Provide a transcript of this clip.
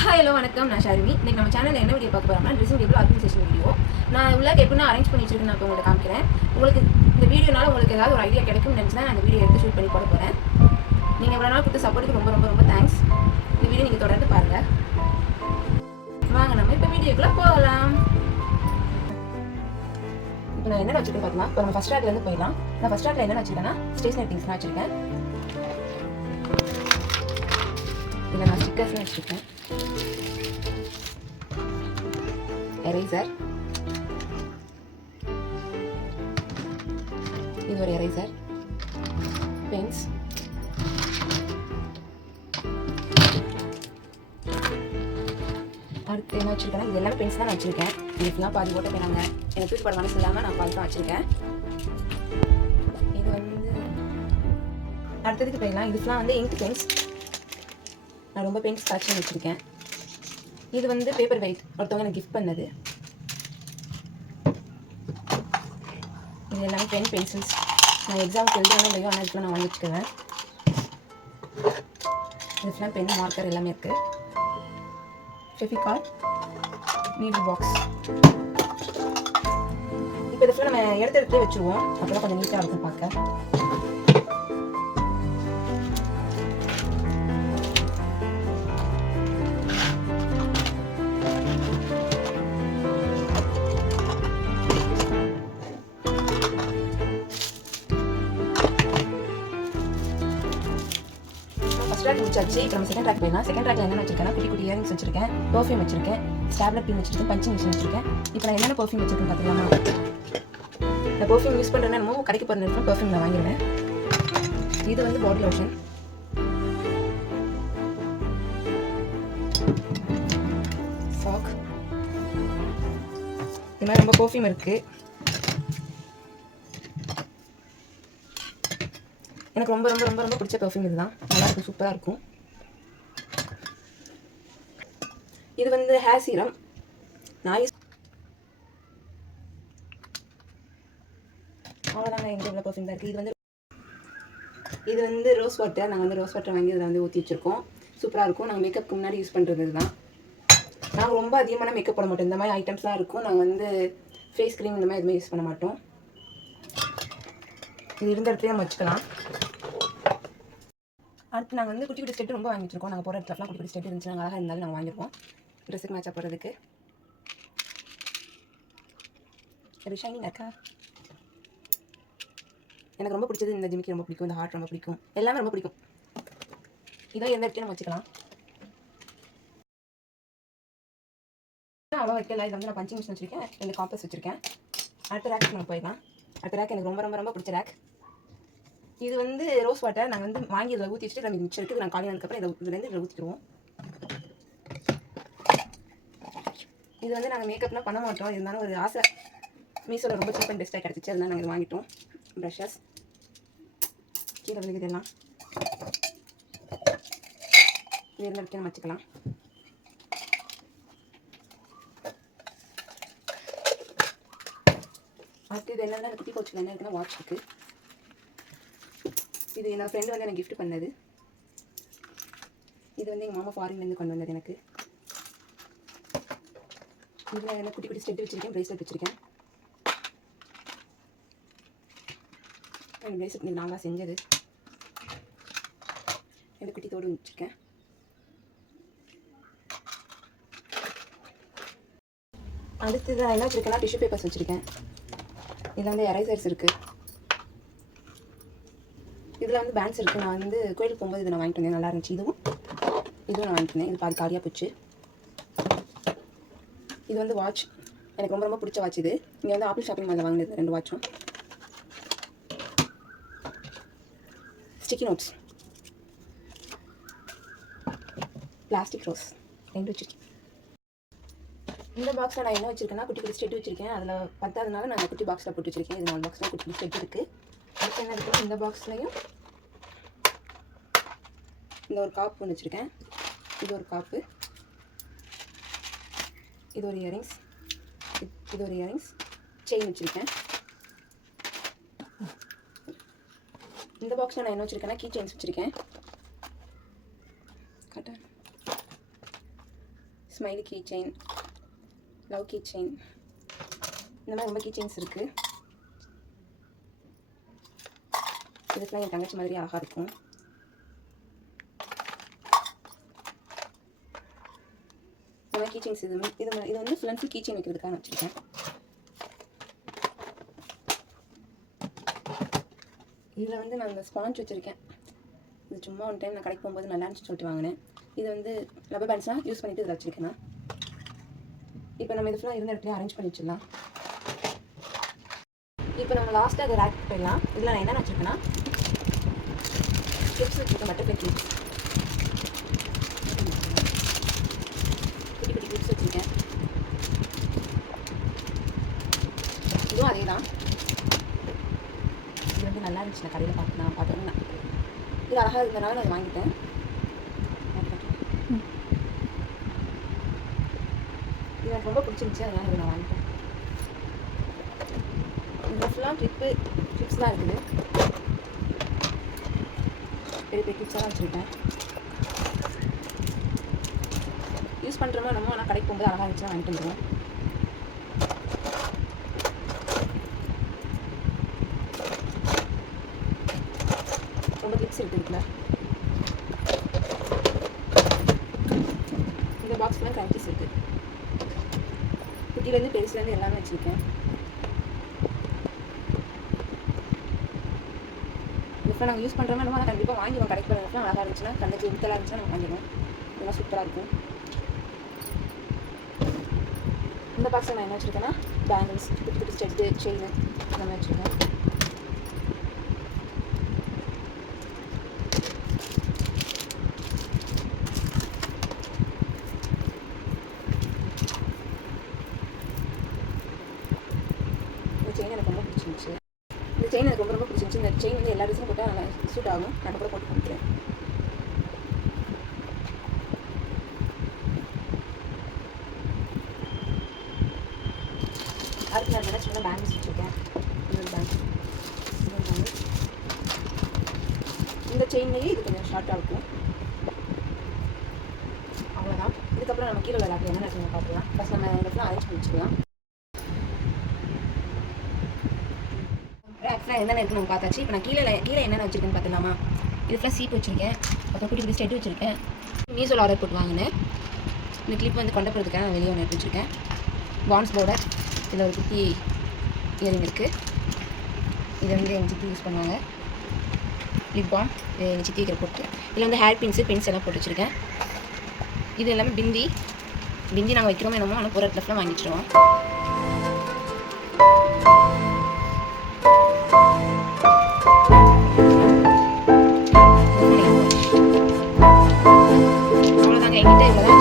Hi hello வணக்கம். நான் ஷாரினி. இன்னைக்கு நம்ம சேனலில் என்ன வீடியோ பார்க்க போகிறோம்னா ட்ரெஸ்ஸிங் டேபிள் ஆர்கனைசேஷன் வீடியோ. நான் உள்ளாக எப்படின்னா அரேஞ்ச் பண்ணி வச்சிருக்கேன். நான் இப்போ உங்களுக்கு காமிக்கிறேன். உங்களுக்கு இந்த வீடியோனால உங்களுக்கு ஏதாவது ஒரு ஐடியா கிடைக்கும்னு நினச்சினா நான் இந்த வீடியோ எடுத்து ஷூட் பண்ணி போட போகிறேன். நீங்கள் இவ்வளோ நாள் கொடுத்த சப்போர்ட்டுக்கு ரொம்ப ரொம்ப ரொம்ப தேங்க்ஸ். இந்த வீடியோ நீங்கள் தொடர்ந்து பாருங்கள். வாங்க நம்ம இப்போ வீடியோக்குள்ளே போகலாம். இப்போ நான் என்ன வச்சுருக்கேன் பார்க்கலாம். இப்போ நம்ம ஃபஸ்ட் ரேக்லேருந்து போயிடலாம். நான் ஃபஸ்ட் ரேக்கில் என்ன வச்சுருக்கேன்னா ஸ்டேஷனரி திங்ஸ்லாம் வச்சுருக்கேன். இதில் நான் ஸ்டிக்கர்ஸ்லாம் வச்சுருக்கேன். எரேசர், இது ஒரு எரேசர், பென்ஸ், அடுத்து என்ன வச்சுருக்கேன்னா இது எல்லாமே பென்ஸ் தான் நான் வச்சுருக்கேன். இதுக்கெல்லாம் பாதி போட்ட போயிடாங்க, எனக்கு தூக்கி போட மனசு இல்லாமல் நான் பாதி தான் வச்சுருக்கேன். இது அடுத்ததுக்கு போயிடலாம். இதுக்கெலாம் இங்க் பென்ஸ். நான் ரொம்ப பென்ஸ் கலெக்ஷன் வச்சுருக்கேன். இது பேப்பர் வெயிட் ஒருத்தவங்க எனக்கு கிஃப்ட் பண்ணது. இது எல்லாமே பென்சில்ஸ். நான் எக்ஸாமுக்கு எழுதுறேன்னா இல்லையோ ஆனால் இதுக்குலாம் நான் வாங்கி வச்சுக்குவேன். இதுக்கெலாம் பென் மார்க்கர் எல்லாமே இருக்குது. Fevicol, needle box. இப்போ இதுக்குலாம் நம்ம எடுத்து வச்சுருவோம். அப்போ கொஞ்சம் நீட்டாக இருக்கும் பார்க்க. முடிச்சாச்சு. இப்போ நம்ம செகண்ட் ரேக் போயிடலாம். செகண்ட் ரேக்ல என்ன வச்சிருக்கேன்னா குட்டி குட்டி இயரிங்ஸ் வச்சிருக்கேன், பர்ஃப்யூம் வச்சிருக்கேன், ஸ்டாப்லர் பின் வச்சிருக்கேன், பஞ்சிங் மிஷின் வச்சிருக்கேன். இப்போ நான் என்னென்ன பர்ஃப்யூம் வச்சிருக்கேன் பார்த்துக்கலாமா? நான் பர்ஃப்யூம் யூஸ் பண்ணுறேன்னா நம்ம கடைக்கு போகிற நேரத்தில் பர்ஃப்யூம் நான் வாங்கிடுவேன். இது பாடி லோஷன், சாக். இது மாதிரி ரொம்ப பர்ஃப்யூம் இருக்குது. எனக்கு ரொம்ப ரொம்ப ரொம்ப ரொம்ப பிடிச்ச பர்ஃப்யூம் இதுதான். நல்லாயிருக்கும், சூப்பராக இருக்கும். இது ஹேர் சீரம். நான் அவ்வளோதாங்க. எங்கள் இவ்வளோ பர்ஃப்யூம் தான் இருக்குது. இது ரோஸ் வாட்டர். நாங்கள் ரோஸ் வாட்டர் வாங்கி இதில் ஊற்றி வச்சுருக்கோம். சூப்பராக இருக்கும். நாங்கள் மேக்கப்புக்கு முன்னாடி யூஸ் பண்ணுறது இதுதான். நாங்கள் ரொம்ப அதிகமான மேக்கப் போட மாட்டோம். இந்த மாதிரி ஐட்டம்ஸ் தான் இருக்கும். நாங்கள் ஃபேஸ் க்ரீம் இந்த மாதிரி எதுவுமே யூஸ் பண்ண மாட்டோம். இது இருந்த இடத்துலேயே நம்ம வச்சுக்கலாம். அடுத்து நாங்கள் குட்டி குட்டி ஸ்டெட்டு ரொம்ப வாங்கி வச்சுருக்கோம். நாங்கள் போகிற இடத்துலலாம் குட்டி குட்டி ஸ்டெட் இருந்துச்சு. நாங்கள் அழகாக இருந்தாலும் நாங்கள் வாங்கியிருக்கோம் ட்ரெஸ்ஸுக்கு மேட்சாக போடுறதுக்கு. இது ஷைனிங் இருக்கா? எனக்கு ரொம்ப பிடிச்சது இந்த ஜிமிக்கி ரொம்ப பிடிக்கும். இந்த ஹார்ட் ரொம்ப பிடிக்கும். எல்லாமே ரொம்ப பிடிக்கும். இதோ எந்த இடத்தையும் நம்ம வச்சுக்கலாம். அவ்வளோ வைக்கல. இது நான் பஞ்சிங் மிஷின் வச்சுருக்கேன், 2 காம்பஸ் வச்சுருக்கேன். அடுத்த ரேக் நம்ம போயிடலாம். அடுத்த ரேக் எனக்கு ரொம்ப ரொம்ப ரொம்ப பிடிச்ச ரேக். இது ரோஸ் வாட்டர். நாங்கள் வாங்கி இதில் ஊற்றி வச்சுட்டு நம்ம மிச்சம் இருக்குது. நாங்கள் காலையினதுக்கப்புறம் இதில் ஊற்றிடுவோம். இது நாங்கள் மேக்கப்லாம் பண்ண மாட்டோம். இருந்தாலும் ஒரு ஆசை. மீஷோவில் ரொம்ப சீப் அண்ட் பெஸ்ட்டாக கிடச்சிச்சு. அதனால் நாங்கள் இது வாங்கிட்டோம். ப்ரஷஸ் கீழே விழுகுது எல்லாம். இது எடுத்து நம்ம வச்சுக்கலாம். அடுத்து இது என்னன்னா குட்டி போச்சுக்கலாம். என்ன இருக்குன்னா வாட்ச் இருக்குது. இது என்னோட ஃப்ரெண்டு எனக்கு கிஃப்ட் பண்ணது. இது எங்கள் மாமா ஃபாரின்லேருந்து கொண்டு வந்தது எனக்கு. இதில் என்ன குட்டி குட்டி ஸ்டெட் வச்சுருக்கேன், ப்ரேஸ்லெட் வச்சுருக்கேன். இந்த ப்ரேஸ்லெட் நீங்கள் நாங்கள் செஞ்சது. இந்த குட்டி தோடு வச்சுருக்கேன். அடுத்து நான் என்ன வச்சுருக்கேன்னா டிஷ்யூ பேப்பர்ஸ் வச்சுருக்கேன். இதில் எரேசர்ஸ் இருக்குது. இதில் பேண்ட்ஸ் இருக்குது. நான் கோயிலுக்கு போகும்போது இதை நான் வாங்கிட்டு வந்தேன். நல்லா இருந்துச்சு. இதுவும் நான் வாங்கிட்டு வந்தேன். இது பாதி காலியாக போச்சு. இது வாட்ச். எனக்கு ரொம்ப ரொம்ப பிடிச்ச வாட்ச் இது. இங்கே ஆப்பிள் ஷாப்பிங் மாலில் வாங்கினது 2 வாட்சும். ஸ்டிக்கி நோட்ஸ், பிளாஸ்டிக் ரோஸ் 2 வச்சுருக்கேன். இந்த பாக்ஸில் நான் என்ன வச்சுருக்கேன்னா குட்டி குட்டி ஸ்டெட் வச்சுருக்கேன். அதில் பத்தாதனால நான் குட்டி பாக்ஸில் போட்டு வச்சுருக்கேன். இது 4 பாக்ஸில் குட்டி குட்டி ஸ்டெட் இருக்குது. அடுத்து என்ன இருக்குது? இந்த பாக்ஸ்லையும் இந்த ஒரு காப்பு ஒன்று வச்சுருக்கேன். இது ஒரு காப்பு, இது ஒரு இயரிங்ஸ், இது ஒரு இயரிங்ஸ், செயின் வச்சுருக்கேன். இந்த பாக்ஸில் நான் என்ன வச்சுருக்கேன்னா கீ செயின்ஸ் வச்சுருக்கேன். Smiley key chain, love key chain, இந்த மாதிரி ரொம்ப கீ செயின்ஸ் இருக்குது. இதுக்கெலாம் என் தங்கச்சி மாதிரி அழகாக இருக்கும். இந்த மாதிரி கீ செயின்ஸ் இது வந்து full and full key chain வைக்கிறதுக்காக நான் வச்சுருக்கேன். இதில் வந்து நான் இந்த ஸ்பாஞ்ச் வச்சுருக்கேன். இது சும்மா ஒன் டைம் நான் கடைக்கு போகும்போது நல்லா இருந்துச்சு சொல்லிட்டு வாங்கினேன். இது வந்து ரப்பர் பேண்ட்ஸ்லாம் யூஸ் பண்ணிவிட்டு இதில் வச்சுருக்கேன் நான். இப்போ நம்ம இது ஃபுல்லாக இருந்த இடத்துல அரேஞ்ச் பண்ணி வச்சிடலாம். இப்போ நம்ம லாஸ்ட்டாக அதை ரேக் போயிடலாம். இதில் நான் என்ன வச்சுருக்கேன்னா கிளிப்ஸ் வச்சுருக்கேன், பட்டர்ஃப்ளை கிளிப்ஸ், குட்டி குட்டி கிளிப்ஸ் வச்சுருக்கேன். இதுவும் அதே தான். இது வந்து நல்லா இருந்துச்சு, நான் கடையில் பார்த்தோன்னா இது அழகாக இருந்தனால நான் வாங்கிட்டேன். இது எனக்கு ரொம்ப பிடிச்சிருந்துச்சி, அதனால் இதை நான் வாங்கிட்டேன். இந்த ஃபுல்லாக கிளிப்ஸ் தான் இருக்குது. பெரிய பெரிய கிளிப்ஸாக வச்சுருக்கேன். யூஸ் பண்ணுறோமோ நம்ம ஆனால் கடைக்கு போகும்போது அழகாக இருந்துச்சுன்னா வாங்கிட்டு வந்துடுவோம். ரொம்ப கிளிப்ஸ் இருக்குதுல. இந்த பாக்ஸ்லாம் கிரன்ச்சஸ் இருக்குது. குட்டிலேருந்து பெருசுலேருந்து எல்லாமே வச்சுருக்கேன். இப்போ நாங்கள் யூஸ் பண்ணுறோமோ நம்ம அதை கண்டிப்பாக வாங்கிடுவோம். கடைக்கு போகிறதுக்கு அழகாக இருந்துச்சுன்னா, கண்ணுக்கு வித்தலாக இருந்துச்சுன்னா நம்ம வாங்கிடுவோம். இதெல்லாம் சூப்பராக இருக்கும். இந்த பாக்ஸில் நான் என்ன வச்சுருக்கேன்னா பேங்கிள்ஸ், குட்டி குட்டி ஸ்டெட்டு, செயின் எல்லாமே வச்சுருக்கேன். இந்த செயின் எனக்கு ரொம்ப பிடிச்சிருந்துச்சு. இந்த செயின் எனக்கு ரொம்ப பிடிச்சிருந்துச்சு. இந்த செயின் வந்து எல்லா ட்ரெஸ்ஸும் போட்டால் நல்லா சூட் ஆகும். நான் கூட போட்டு கொடுக்குறேன். அதுக்கு நான் என்ன சின்ன பேங்கிள்ஸ் வச்சுருக்கேன். இந்த செயின்லேயே இது கொஞ்சம் ஷார்ட்டாக இருக்கும். அவ்வளோதான். இதுக்கப்புறம் நம்ம கீழே விளையாட்டு என்ன வச்சுருக்கோம் பார்க்கலாம். ஃபஸ்ட் நம்ம இடத்துல அரேஞ்ச் பண்ணி வச்சுக்கலாம். ஆக்சுவலாக என்னென்ன இருக்குன்னு நம்ம பார்த்தாச்சு. இப்போ நான் கீழே என்னென்ன வச்சுருக்கேன்னு பார்த்துலாமா. இதுக்குலாம் சீட் வச்சுருக்கேன், அப்புறம் குட்டி குட்டி ஸ்டெட் வச்சுருக்கேன். மீஷோவில் ஆர்டர் போட்டு வாங்கினேன். இந்த கிளிப் வந்து கொண்டு போகிறதுக்காக நான் வெளியே ஒன்று எடுத்து வச்சுருக்கேன். பான்ஸ் போர்டர், இதில் ஒரு குட்டி இயரிங் இருக்குது. இதை வந்து எங்கள் சித்தி யூஸ் பண்ணுவாங்க. லிப் பாம், இது எங்கள் சித்தி வைக்கிற போட்டு. இதில் வந்து ஹேர் பின்ஸு, பென்ஸ் எல்லாம் போட்டு வச்சுருக்கேன். இது எல்லாமே பிந்தி நாங்கள் வைக்கிறோமோ என்னமோ, ஆனால் போகிற இடத்துல வாங்கிச்சிடுவோம். அவ்வளோதாங்க, எங்கிட்ட இவ்வளோ